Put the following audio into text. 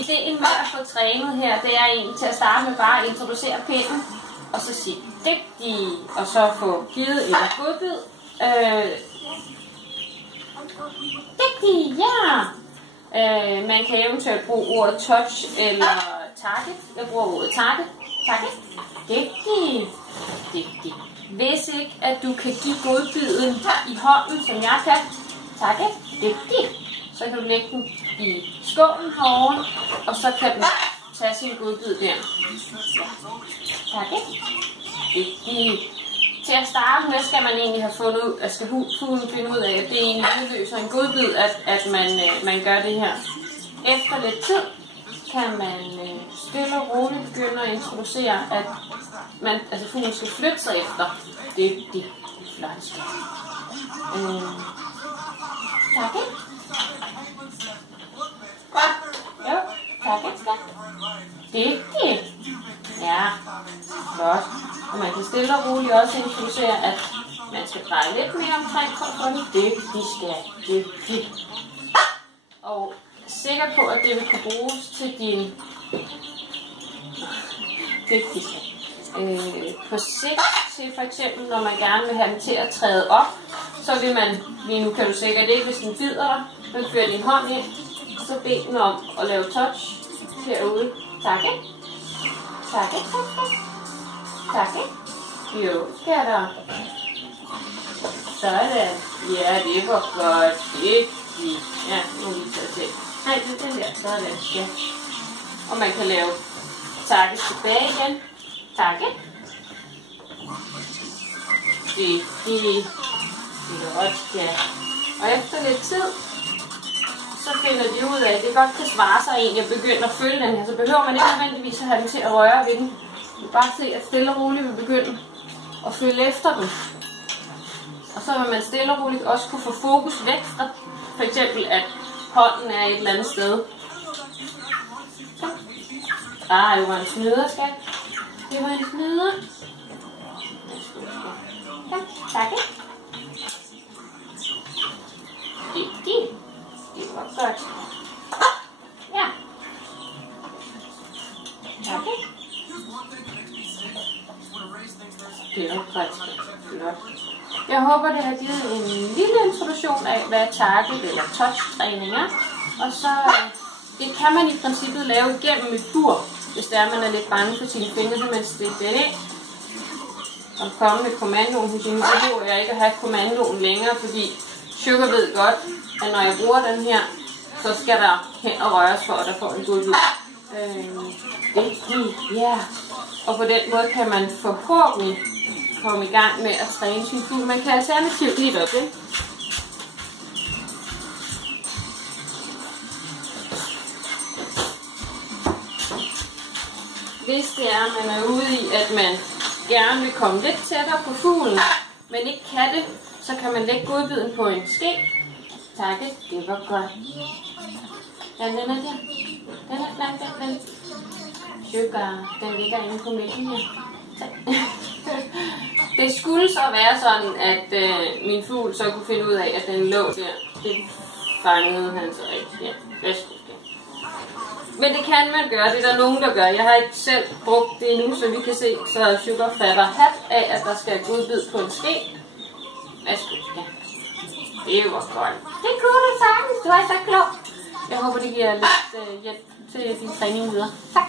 ideen med at få trænet her, det er egentlig til at starte med bare at introducere pinden, og så sige dygtig, og så få givet en godbid. Dygtig, ja! Man kan eventuelt bruge ordet touch eller target. Jeg bruger ordet target. Target. Dygtig. Dygtig. Hvis ikke, at du kan give godbiden i hånden, som jeg kan, target. Dygtig. Så kan du lægge den i skålen herovre, og så kan den tage sin godbid der. Target. Dygtig. Til at starte med skal man egentlig have fundet ud, at skal fuglen finde ud af, at det egentlig udløser en godbid, at man gør det her. Efter lidt tid kan man stille og roligt begynde at introducere, at fuglen skal flytte sig efter. Dygtig. Flot. Tak. Godt. Jo. Tak. Dygtig. Ja. Flot. Og man kan stille og roligt også introducere, at man skal dreje lidt mere omkring for at få den dygtig. Og sikker på, at det vil kunne bruges til din dygtigste. På sigt til for eksempel, når man gerne vil have den til at træde op, så vil man, lige nu kan du sikkert ikke, hvis den bider dig, men fører din hånd ind, så bed den om at lave touch herude. Takke. Takke. Takke. Jo, skal der. Sådan. Ja, det var godt. Dygtig. Ja, nu vil vi tage til. Nej, det er den der. Sådan. Ja. Og man kan lave takke tilbage igen. Takke. Dygtig. Det er godt, ja. Og efter lidt tid, så finder de ud af, at det godt kan svare sig egentlig at begynde at følge den her. Så behøver man ikke nødvendigvis at have den til at røre ved den. Du kan bare se, at stille og roligt vil begynde at følge efter den. Og så vil man stille og roligt også kunne få fokus væk fra for eksempel, at hånden er et eller andet sted. Det var en snyder, skat. Det var en snyder. Ja, tak. Dygtig. Det var godt. Ja. Tak. Det var godt. Flot. Jeg håber, det har givet en lille introduktion af, hvad target eller touch-træning er. Og så det kan man i princippet lave igennem et bur, hvis det er, man er lidt bange for sine fingre, så man stikker den ind. Og komme med kommandoen hos hende, så behøver jeg ikke at have kommandoen længere, fordi Sugar ved godt, at når jeg bruger den her, så skal der hen og røres for, at der får en god lyd. Ja. Og på den måde kan man forhåbentlig komme i gang med at træne sin fugl. Man kan alternativt lidt op, ikke? Hvis det er, at man er ude i, at man gerne vil komme lidt tættere på fuglen, men ikke kan det, så kan man lægge godbiden på en ske. Takke, det var godt. Ja, den er der. Den. Sugar, den ligger inde på midten her. Det skulle så være sådan, at min fugl så kunne finde ud af, at den lå der. Det fangede han så ikke. Ja, men det kan man gøre, det er der nogen, der gør. Jeg har ikke selv brugt det endnu, så vi kan se, så Sugar fatter hat af, at der skal godbid på en ske. Værsgo, ja. Det var godt. Det kunne du sagtens, du er så klog. Jeg håber, det giver lidt hjælp til din træning videre. Tak.